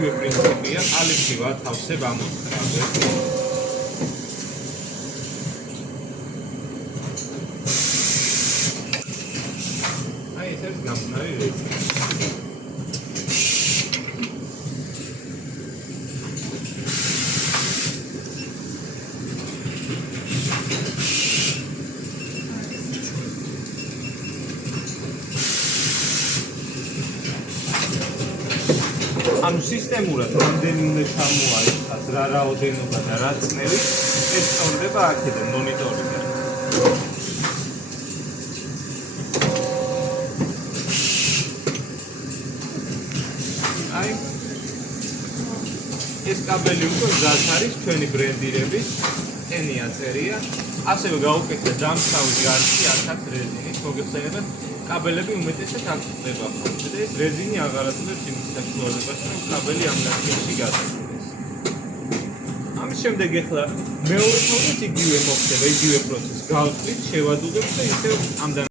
იგივე პრინციპია, ყალიბში ვათავსებ ამოთხრავე. აი ეს არის გამხდარი რეზინი. ანუ სისტემურად რამდენი უნდა ჩამოაიღოს, რა რაოდენობა და რა წნევი, ეს სწორდება აქედან მონიტორიდან. აი ეს კაბელი უკვე გზას არის ჩვენი ბრენდირების, ტენი აწერია, ასევე გაუკეთეთ დამცავი გარსი აქაც რეზინით, მოგეხსენებათ კაბელები უმეტესად აქ ხდება ხოლმე და ეს რეზინი აღარ აწევს იმის საშუალებას, რომ კაბელი ამ ნაწილში გადაგვიდეს. ამის შემდეგ ახლა მეორე φορაც იგივე მოხდება, იგივე პროცესი. გავწვით, შევადუღებთ და ისევ ამდენ